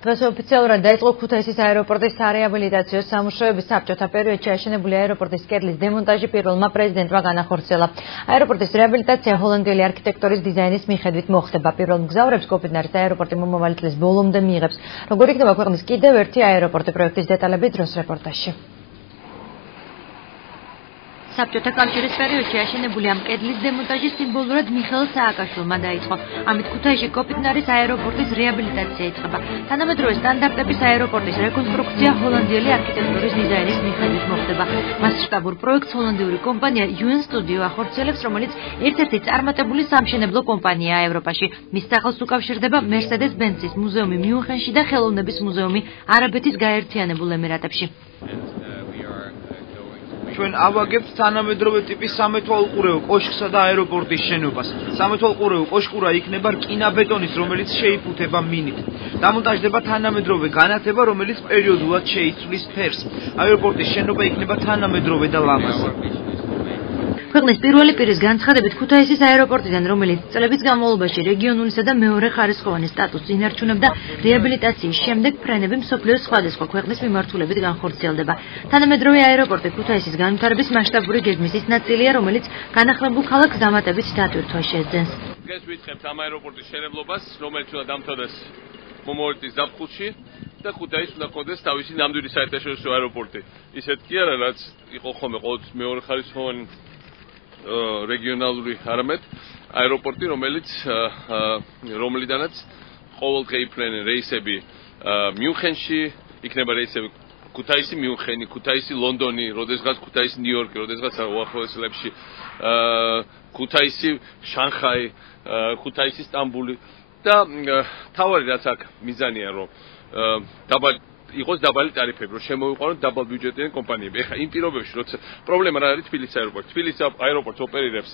დღეს ოფიციალურად დაიწყო ქუთაისის აეროპორტის სარეაბილიტაციო სამუშაოები. საბჭოთა პერიოდში აშენებული აეროპორტის კედლის დემონტაჟი პირველმა პრეზიდენტმა განახორციელა. აეროპორტის რეაბილიტაცია ჰოლანდიელი არქიტექტორის დიზაინის მიხედვით მოხდება. პირველ მგზავრებს კოპენჰაგენის აეროპორტი მომავალი წლის ბოლომდე მიიღებს. როგორ იქნება ქვეყნის კიდევ ერთი აეროპორტი, პროექტის დეტალები დროს რეპორტაჟში. საბჭოთა კავშირის პერიოდში აშენებული ამ კედლის დემონტაჟი სიმბოლურად მიხეილ სააკაშვილმა დაიწყო. ამით ქუთაისში კოპენჰაგენის აეროპორტის რეაბილიტაცია იწყება. თანამედროვე სტანდარტების აეროპორტის რეკონსტრუქცია ჰოლანდიელი არქიტექტორის დიზაინის მიხედვით მოხდება. მასშტაბურ პროექტს ჰოლანდიური კომპანია UN Studio ახორციელებს, რომელიც ერთ-ერთი წარმატებული სამშენებლო კომპანიაა ევროპაში. მის სახელს უკავშირდება Mercedes-Benz-ის მუზეუმი მიუნხენში და ხელოვნების მუზეუმი არაბეთის გაერთიანებულ ემირატებში. ჩვენ ავაგებთ თანამედროვე ტიპის სამეთვალყურეო კოშკსა და აეროპორტის შენობას. სამეთვალყურეო კოშკურა იქნება რკინაბეტონის, რომელიც შეიფუთება მინით. დამონტაჟდება თანამედროვე განათება, რომელიც პერიოდულად შეიცვლის ფერს. აეროპორტის შენობა იქნება თანამედროვე და ლამაზი. ქვეყნის პირველი პირის განცხადებით, ქუთაისის აეროპორტიდან, რომელიც წლების განმავლობაში რეგიონულისა და მეორე ხარისხოვანი სტატუსს ინარჩუნებდა, რეაბილიტაციის შემდეგ ფრენები მსოფლიოს სხვადასხვა ქვეყნის მიმართულებით განხორციელდება. თანამედროვე აეროპორტი ქუთაისის განვითარების მასშტაბური გეგმის ის ნაწილია, რომელიც განახლებულ ქალაქს დამატებით დატვირთვა შეძენს. დღეს ვიწყებთ ამ აეროპორტის მშენებლობას, რომელიც უნდა დამთავრდეს მომავალ წლის ზაფხულში და ქუთაისს უნდა ჰქონდეს თავისი ნამდვილი საერთაშორისო აეროპორტი. ისეთ კი არა, რაც იყო ხოლმე ყოველთვის მეორე ხარისხოვანი რეგიონალური არამედ აეროპორტი, რომლიდანაც ყოველდღე იფრენენ რეისები მიუნხენში, იქნება რეისები ქუთაისი, მიუნხენი, ქუთაისი, ლონდონი, როდესღაც ქუთაისი, ნიუ-იორკი, როდესღაც უახლოეს წლებში ქუთაისი, შანხაი, ქუთაისი, სტამბული და თავარი რაც აქ მიზანია, რომ იყოს დაბალი ტარიფები, რომ შემოიყვანოთ დაბალბიუჯეტიანი კომპანიები. ეხლა იმ პირობებში, როცა პრობლემა რა არის თბილისის აეროპორტში. თბილისის აეროპორტს ოპერირებს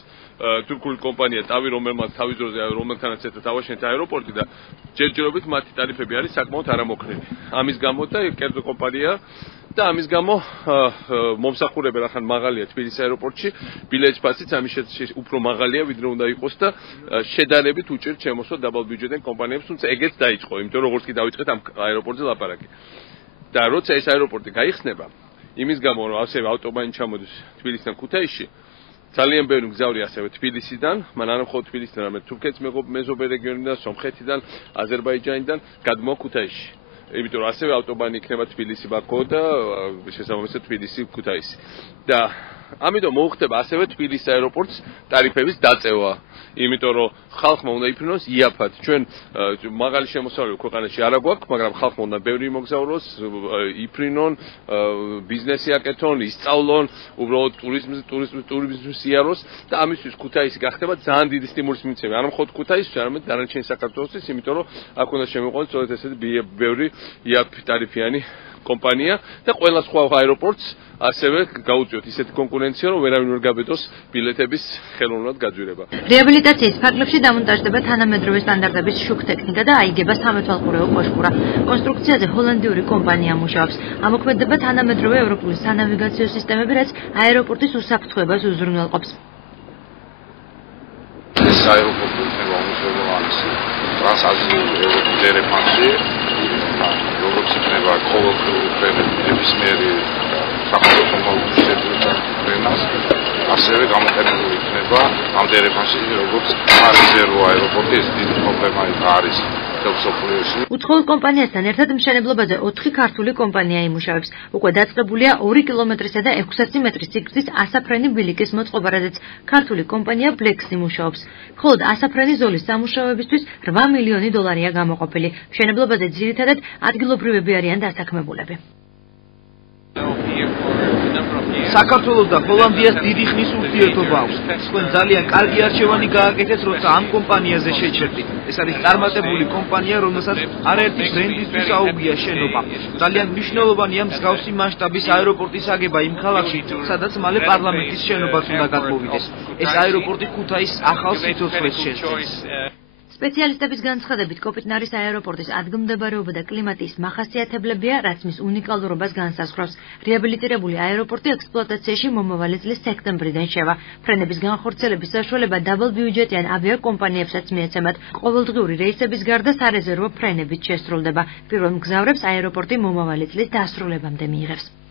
თურქული კომპანია TAVI, თავის დროზე რომელთანაც ერთად ავაშენეთ აეროპორტი და ჯერჯერობით მათი ტარიფები არის საკმაოდ არამოქნილი. ამის გამო და კერძო კომპანია და ამის გამო მომსახურება რახან მაღალია თბილისის აეროპორტში, ბილეთის ფასიც ამის უფრო მაღალია, ვიდრე უნდა იყოს და შედარებით უჭერთ შემოსვა დაბალბიუჯეტიან კომპანიებს, თუმცა ეგეც დაიწყო, იმიტომ რომ როგორც კი დავიწყეთ ამ აეროპორტზე ლაპარაკი. და როცა ეს აეროპორტი გაიხსნება, იმის გამო რომ ასევე ავტობანი ჩამოდის თბილისიდან ქუთაისში, ძალიან ბევრი მგზავრი ასევე თბილისიდან, არა მხოლოდ თბილისიდან, არამედ თურქეთის მეზობე რეგიონიდან, სომხეთიდან, აზერბაიჯანიდან გადმოვა ქუთაისში. იმიტომ რომ ასევე ავტობანი იქნება თბილისი ბაქო და შესაბამისად თბილისი ქუთაისი. და ამიტომ მოუხდება ასევე თბილისის აეროპორტს ტარიფების დაწევა. იმიტომ რომ ხალხმა უნდა იფრინოს იაფად. ჩვენ მაღალი შემოსავლები ქვეყანაში არ აგვაქვს, მაგრამ ხალხმა უნდა ბევრი მოგზაუროს, იფრინონ, ბიზნესი აკეთონ, ისწავლონ, უბრალოდ ტურიზმის იაროს და ამისთვის ქუთაისი გახდება ძალიან დიდი სტიმულის მიცემი. არა მხოლოდ ქუთაისში, არამედ დანარჩენ საქართველოსთვის, იმიტომ რომ აქ უნდა შემოიყვანოს სწორედ ესეთი ბევრი იაფი ტარიფიანი კომპანია და ყველა სხვა აეროპორტს ასევე გაუწიოთ ისეთი კონკურენცია, რომ ვერავინ ვერ გაბედოს ბილეთების ხელოვნურად გაძვირება. რეაბილიტაციის ფარგლებში დამონტაჟდება თანამედროვე სტანდარტების შუქ ტექნიკა და აიგება სამეთვალყურეო კოშკურა. კონსტრუქციაზე ჰოლანდიური კომპანია მუშაობს. ამოქმედება თანამედროვე ევროპული სანავიგაციო სისტემები, რაც აეროპორტის უსაფრთხოებას უზრუნველყოფს. ეს აეროპორტი იქნება უმნიშვნელოვანესი ტრანსაზიური ევროპული ერეფანსი. როგორც იქნება ყოველდღიური ფრენები ნებისმიერი სახელმწიფო მომუშავეთა ფრენას, ასევე გამოყენებული იქნება ამ ერეფანში, როგორც არეზერვო აეროპორტი. ეს დიდი პრობლემა არის მსოფლიოში. უცხოურ კომპანიასთან ერთად მშენებლობაზე 4 ქართული კომპანია იმუშავებს. უკვე დაწყებულია 2 კილომეტრისა და 600 მეტრის სიგრძის ასაფრენი ბილიკის მოწყობა, რაზეც ქართული კომპანია Blexi მუშაობს. მხოლოდ ასაფრენი ზოლის სამუშაოებისთვის 8 მილიონი დოლარია გამოყოფილი. მშენებლობაზე ძირითადად ადგილობრივები არიან დასაქმებულები. საქართველოს და ჰოლანდიას დიდი ხნის ურთიერთობა აქვს. თქვენ ძალიან კარგი არჩევანი გააკეთეთ, როცა ამ კომპანიაზე შეჩერდით. ეს არის წარმატებული კომპანია, რომელსაც არაერთი ბრენდისთვის აუგია შენობა. ძალიან მნიშვნელოვანია მსგავსი მასშტაბის აეროპორტის აგება იმ ქალაქში, სადაც მალე პარლამენტის შენობაც უნდა გადმოვიდეს. ეს აეროპორტი ქუთაისს ახალ სიცოცხლეს შეძენს. სპეციალისტების განცხადებით, კოპიტნარის აეროპორტის ადგილმდებარეობა და კლიმატის მახასიათებლებია, რაც მის უნიკალურობას განსაზღვრავს. რეაბილიტირებული აეროპორტი ექსპლუატაციაში მომავალი წლის სექტემბრიდან შევა. ფრენების განხორციელების საშუალება დაბალბიუჯეტიან ავიაკომპანიებსაც მიეცემათ. ყოველდღიური რეისების გარდა სარეზერვო ფრენებით შესრულდება. პირველ მგზავრებს აეროპორტი მომავალი წლის დასრულებამდე მიიღებს.